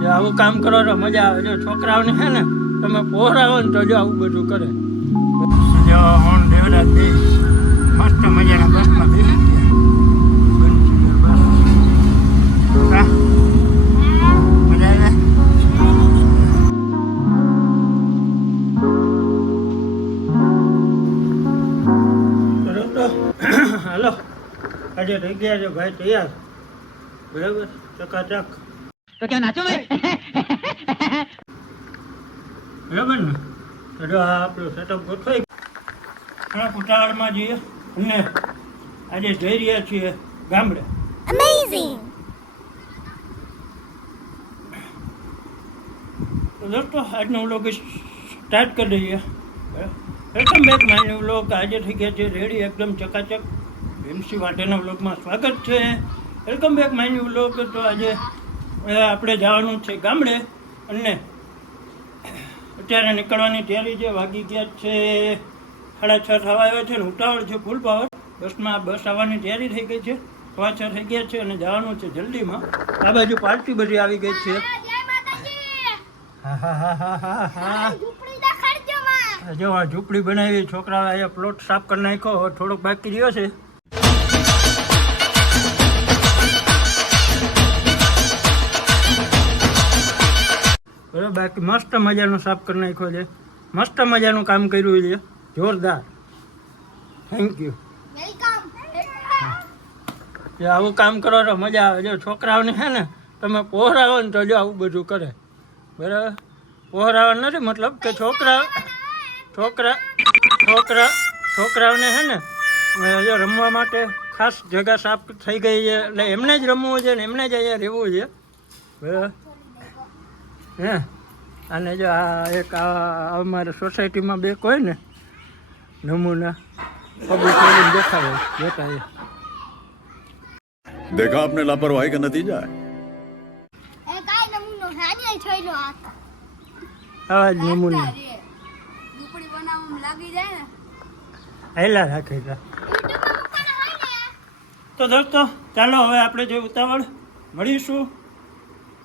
જે આવું કામ કરો તો મજા આવે. જો છોકરાઓને છે ને તમે પોહરાવો ને તો જો આવું બધું કરે. જો હોન દેવરાજ મસ્ત મજાના બસમાં બેસી. હાલો. આજે થઈ ગયા છે ભાઈ તૈયાર. બરાબર? ચકાચક તો કે નાચો મે બરાબર ને? તો આપણો સેટઅપ ગોઠવાઈ ઘણા કુટાળમાં જઈએ. અને આજે જઈ રહ્યા છીએ ગામડે. અમેઝિંગ દોસ્તો આજનો વ્લોગ સ્ટાર્ટ કરી દઈએ. વેલકમ બેક માય વ્લોગ આજે થઈ ગયા છે રેડી એકદમ ચકાચક. ભીમસી વાટેના વ્લોગમાં સ્વાગત છે. વેલકમ બેક માય વ્લોગ તો આજે આપણે જવાનું છે ગામડે અને અત્યારે નીકળવાની તૈયારી છે વાગી ગયા છે સાડા છ થવા આવ્યા છે ને ઉતાવળ છે ફૂલ પાવર બસમાં બસ આવવાની તૈયારી થઈ ગઈ છે સવા છ થઈ ગયા છે અને જવાનું છે જલ્દીમાં. આ બાજુ પાર્ટી બધી આવી ગઈ છે. હા હા હા હા હા હા જો આ ઝૂંપડી બનાવી છોકરા અહીંયા પ્લોટ સાફ કરી નાખ્યો થોડોક બાકી રહ્યો છે. બાકી મસ્ત મજાનું સાફ કરી નાખ્યો છે. મસ્ત મજાનું કામ કર્યું છે. જોરદાર. થેન્ક યુ આવું કામ કરો તો મજા આવે. જો છોકરાઓને છે ને તમે પહોરાવો ને તો જો આવું બધું કરે. બરાબર? પહોરાવા નથી મતલબ કે છોકરા છોકરા છોકરા છોકરાઓને છે ને જો રમવા માટે ખાસ જગા સાફ થઈ ગઈ છે. એટલે એમને જ રમવું છે ને એમને જ અહીંયા રહેવું છે. બરાબર? હે? અને જો આ એક આ અમારે સોસાયટીમાં બે હોય ને નમૂના પબ્લિક દેખાડે બેઠા છે देखा आपने लापरवाही का नतीजा है એ કાઈ નમૂનો હાની છોઈલો હાથ આવા જ નમૂના ઝૂંપડી બનાવવામાં લાગી જાય ને હેલા રાખે છે યુટ્યુબમાં મૂકવાના હોય ને તો દોસ્તો ચાલો હવે આપણે જે ઉતાવળ મળીશું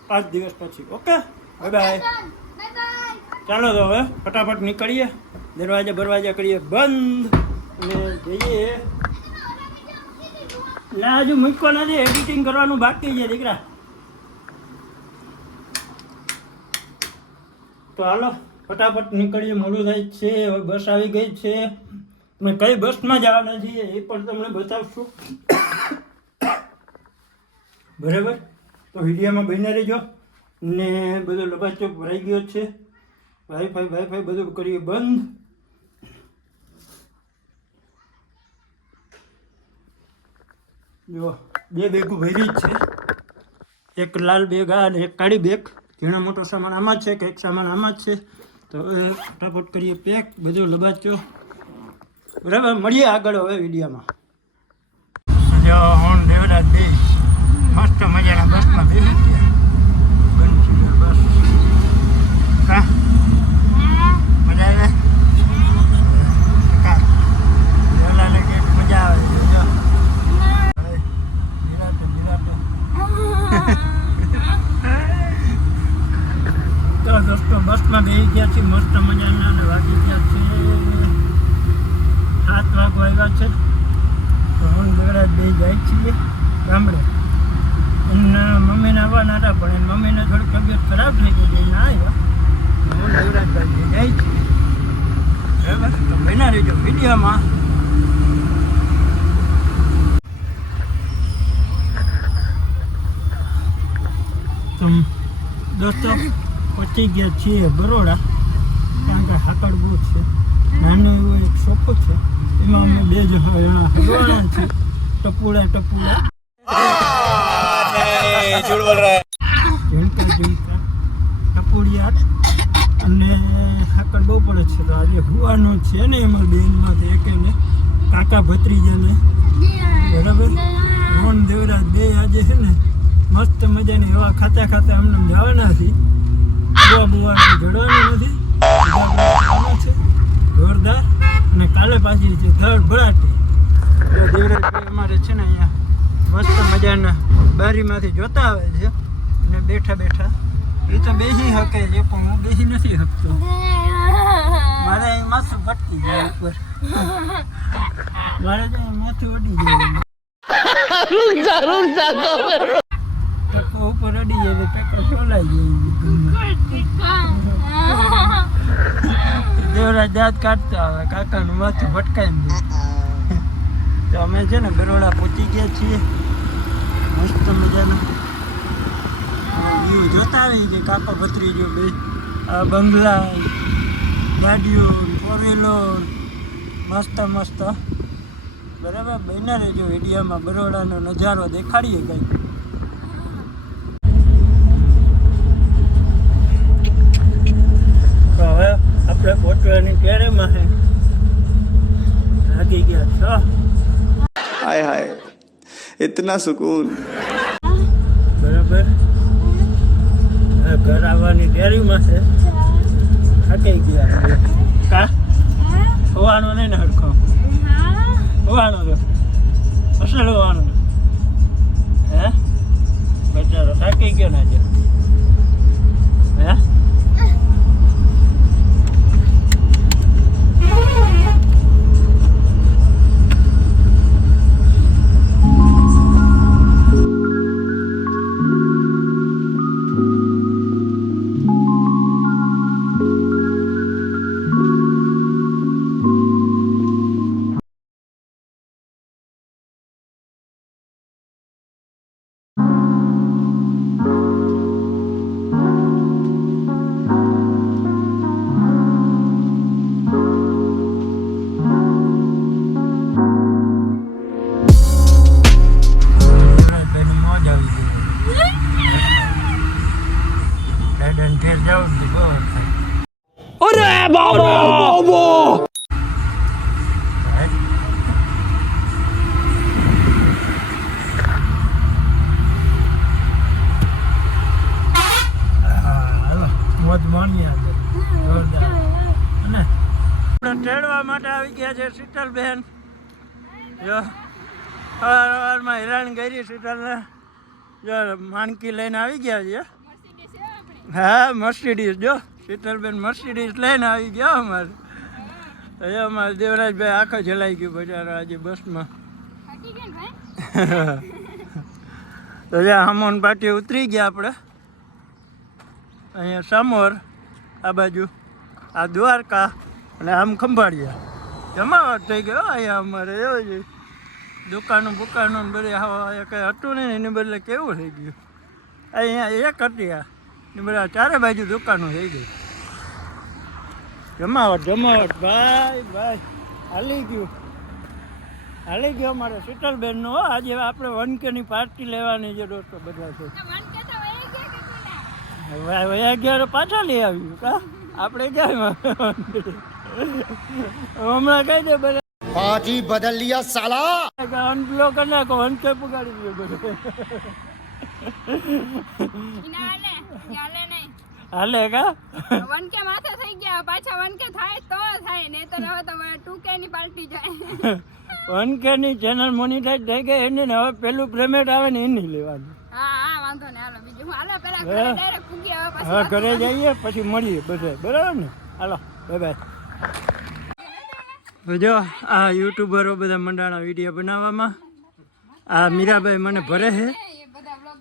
પાંચ દિવસ પછી okay bye bye bye bye ચાલો તો હવે ફટાફટ નીકળીએ. દરવાજા બરવાજા કરીએ બંધ. અને જઈએ. ના, હજુ મૂકો નથી. એડિટિંગ કરવાનું બાકી છે, દીકરા. તો હાલો, ફટાફટ નીકળીએ. મોડું થાય છે, હવે બસ આવી ગઈ છે. તમે કઈ બસમાં જવાના છીએ એ પણ તમને બતાવશું. બરાબર? તો વિડીયોમાં બની રહેજો. ને બધો લબાચો ભરાઈ ગયો છે. વાઈફાઈ વાઈફાઈ બધું કરીએ, બંધ. જો, બે બેગો ભરી જ છે. એક લાલ બેગ આ અને એક કાળી બેગ ઘણા મોટો સામાન આમાં જ છે કે એક સામાન આમાં જ છે. તો હવે ફટાફટ કરીએ પેક બધો લબાચો. બરાબર? મળીએ આગળ હવે વિડીયોમાં. જો હોન દેવરાજ બે મસ્ત મજાના બસમાં બેસી ગયા ઘનશ્યામ બસ કા મજા આવે કા જોલાલે ગેટ મજા આવે છે જો હવે નિરાંતે નિરાંતે તો દોસ્તો બસમાં છે મસ્ત મજાના અને વાગી ગયા છે. સાત વાગવા આવ્યા છે. તો હું દેવરાજ બે જાય છીએ ગામડે. એમના મમ્મીને આવવાના હતા, પણ એની મમ્મીને થોડીક તબિયત ખરાબ થઈ ગઈ એટલે ના આવ્યા. હું દેવરાજભાઈ બે જાય છીએ બરાબર? તો બન્યા રહેજો વિડીયોમાં. દોસ્તો પહોંચી ગયા છીએ બરોડા. કારણ કે હાકડ બહુ છે. નાનો એવો એક સોફો છે. એમાં અમે બે જણા હલવાના છે ટપુડા ટપુડા. ઝીણકા ઝીણકા ટપુડિયા અને હાકડ બહુ પડે છે. તો આજે હુવાનું છે ને એમાં બેનમાંથી એક એને, કાકા ભત્રીજાને. બરાબર? મોહન દેવરાજ બે આજે છે ને, મસ્ત મજાની હવા ખાતા ખાતા અમને જવાના છે. બુવા અને કાલે પાછી છે ધડ ભરાટી તો દેવરાજભાઈ અમારે છે ને અહીંયા મસ્ત મજાના બારીમાંથી જોતા આવે છે અને બેઠા બેઠા એ તો બેસી શકે છે પણ હું બેસી નથી શકતો મારે અહીં માથું ભટકી જાય ઉપર મારે તો માથું અડી જાય અડી જાય તો ટકો દેવરા જાય. દેવરાજ દાંત કાઢતા આવે, કાકાનું માથું ભટકાઈ દે. તો અમે છે ને બરોડા પહોંચી ગયા છીએ. મસ્ત મજાનું. વ્યૂ જોતા આવી કે કાકા ભત્રીજો બે. આ બંગલા, ગાડીઓ ફોર વ્હીલર મસ્ત મસ્ત. બરાબર? બન્યા રહેજો એરિયામાં બરોડાનો નજારો દેખાડીએ કંઈક પહોંચવાની ટેરેમાં છે લાગી ગયા છ हाय हाय इतना सुकून બરાબર હવે ઘર આવવાની તૈયારીમાં છે થાકી ગયા છે. કા હોવાનો નહીં ને હરખો હોવાનો તો અસલ હોવાનો હે બચારો થાકી ગયો ને આજે અને આપણે તેડવા માટે આવી ગયા છે શીતલબેન. જો સવાર સવારમાં હેરાન કરી શીતલને. જો માનકી લઈને આવી ગયા છે. હા મર્સિડીઝ જો. શીતલબેન મર્સિડીઝ લઈને આવી ગયા અમારે. તો એ અમારે દેવરાજભાઈ આખો જલાઈ ગયું બજાર આજે બસમાં. તો જ્યાં હમોન પાટી ઉતરી ગયા આપણે. અહીંયા સામોર આ બાજુ આ દ્વારકા અને આમ ખંભાળિયા. જમાવટ થઈ ગયો અહીંયા અમારે. એવો જ દુકાનો બુકાનો બધી બધે હા કંઈ હતું નહીં ને બદલે કેવું થઈ ગયું. અહીંયા એક હતી આ. બધા ચારે બાજુ દુકાનો થઈ ગઈ. જમાવટ જમાવટ. ભાઈ ભાઈ હાલી ગયું. હાલી ગયો અમારે નો આજે આપણે વનકેની પાર્ટી લેવાની છે દોસ્તો બધા છે. વયા ગયા પાછા લઈ આવ્યું કા? આપણે ગયા હમણાં કહી દે બધા. પાર્ટી બદલ લિયા સાલા. અનબ્લોક ના કો વનકે પુગાડી દીધો બધું. હાલે કા? વનકે માથે થઈ ગયા પાછા વનકે થાય તો થાય ને તો હવે તો ટુકે ની પાલટી જાય. વનકેની ચેનલ મોનિટાઈઝ થઈ ગઈ એની ને હવે પેલું પેમેન્ટ આવે ને એની લેવાનું. હા હા વાંધો નહીં હાલો બીજું હાલો પેલા ઘરે ડાયરેક્ટ પૂગી હવે હવે પાછું ઘરે જઈએ પછી મળીએ બધે. બરાબર ને? હાલો બાય બાય જો આ યુટ્યુબરો બધા મંડાણા વીડિયો બનાવવામાં. આ મીરાબાઈ મને ભરે છે.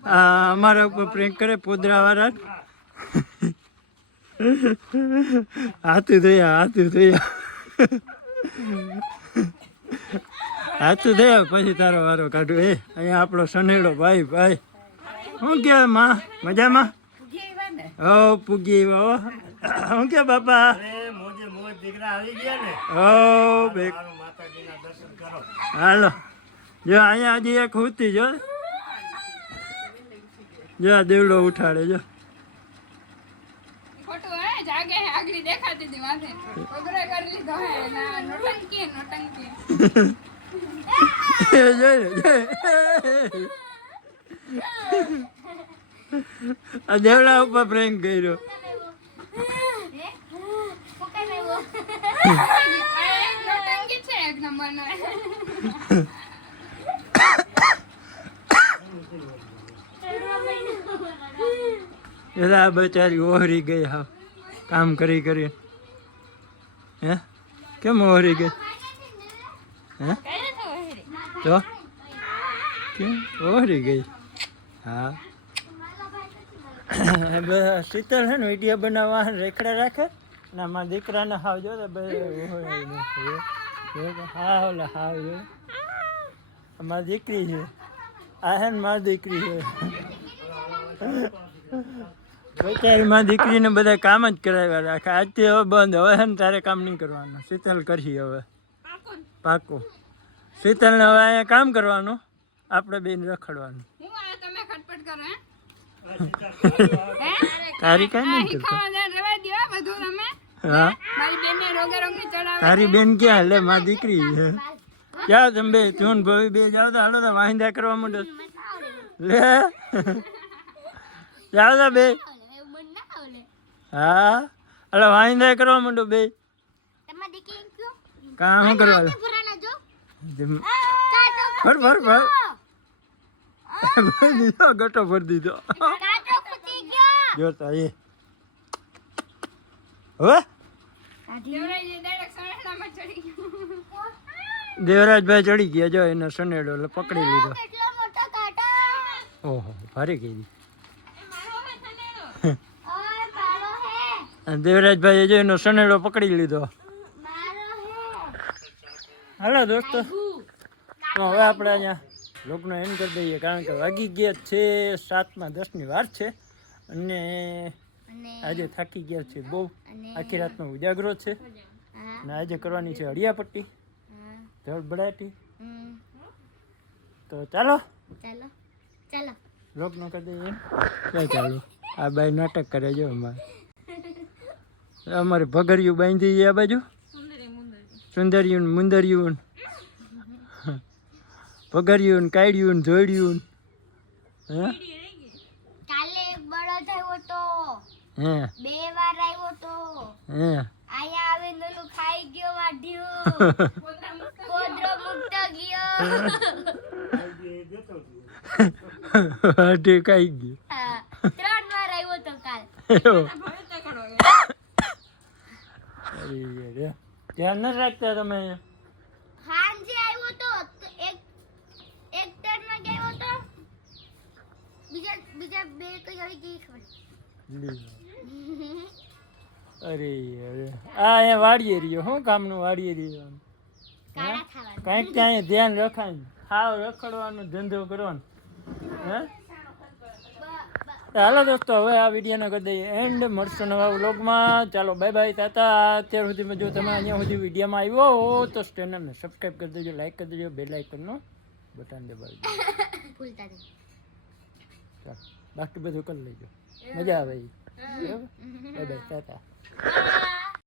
અમારા ઉપર પ્રેન્ક કરે, પોદરાવાળા. હાથું થયા હાથું થયા હાથું થયા પછી તારો વારો કાઢું. એ, અહીંયા આપણો સનેડો ભાઈ ભાઈ. શું કે, માં, મજામાં? હો, પૂગી હો શું કે, બાપા? હાલો. જો, અહીંયા હજી એક હુતી, જો. જો દેવડો ઉઠાડે જો. દેવડા ઉપર પ્રેમ કર્યો. છે એક નંબર નો એટલે આ બચારી ઓહરી ગઈ હા. કામ કરી કરી. હે? કેમ ઓહરી ગઈ? હે? તો? કેમ? ઓહરી ગઈ? હા. બધા શીતલ છે ને વીડિયો બનાવવા રેખડા રાખે? ના મારા દીકરાને હાવ જો તો હા, ઓલા હાવ જો મારી દીકરી છે. આ હે ને મારી દીકરી છે. બચારી મારી દીકરીને બધા કામ જ કરાવ્યા રાખે આજથી હવે બંધ. હવે છે ને તારે કામ નહીં કરવાનું. શીતલ કરી હવે. પાકું. શીતલને હવે અહીંયા કામ કરવાનું. આપણે બેન રખડવાનું. તારી કાંઈ નહીં કરતા. તારી બેન ક્યાં હાલે? મા દીકરી ક્યાં તમે બે? ચૂન ભાઈ બે જાઓ તો હાલો તો વાંધા કરવા માંડો. લે. જાઓ તો બે. હા? હા હાલો વાહિંદા કરવા માંડો બે. કામ શું કરવા ભર ભર ભર. દીધો ગટો ભરી દીધો. જોતા એ. હવે? દેવરાજે direct સણેડામાં ચડી ગયું. દેવરાજભાઈ ચડી ગયા જો એનો સનેડો એટલે પકડી લીધો. ઓહો ભારી ગઈ ઓય મારો દેવરાજભાઈએ જો એનો સનેડો પકડી લીધો. હાલો દોસ્તો. હવે આપણે અહીંયા લોકનો એન્ડ કરી દઈએ કારણ કે વાગી ગયા છે સાતમાં દસની વાર છે. અને આજે થાકી ગયા છે બહુ. આખી રાતનો ઉજાગરો છે. અને આજે કરવાની છે હળિયાપટ્ટી હા. ધડ બડાટી હમ. તો ચાલો. ચાલો. ચાલો. લોકનો કરી દઈએ ક્યાં ચાલો? આ બાઈ નાટક કરે જો અમારે. અમારે ભગરિયું બાંધી છે આ બાજુ? સુંદરિયું મુંદરિયું. ભગરિયું કાઢ્યું ને જોડ્યું હે? કાલે એક બળદ આવ્યો તો હે? બે વાર આવ્યો તો હે? આયા આવે નોલું ખાઈ ગયો વાઢ્યું. કોદરો મુક્ત ગયો. હાટી કાઈ ગયું. ત્રણ વાર આવ્યો તો કાલ. અરે ધ્યાન નથી રાખતા તમે? હાંજે આવ્યો તો તો એક એક ટર્નમાં ગયો તો. બીજા બીજા બે કઈ આવી ગઈ ખબર અરે અરે. આ અહીંયા વાડીએ રહ્યો શું કામનું વાડીએ રહ્યો ખાવા કાંઈક ત્યાં ધ્યાન રખાય હાવ રખડવાનો ધંધો કરવાનો. હે? હાલો દોસ્તો હવે આ વિડીયોને કરી દઈએ એન્ડ મળશું નવા વ્લોગમાં. ચાલો બાય બાય તાતા અત્યાર સુધીમાં જો તમે અહીંયા સુધી વિડીયોમાં આવ્યો હો તો ચેનલને સબસ્ક્રાઈબ કરી દેજો લાઈક કરી દેજો બેલ આઇકનનો બટન દબાવી દેજો. ભૂલતા નહીં. બાકી બધું કરી લેજો. મજા આવે બરાબર? Bye bye tata.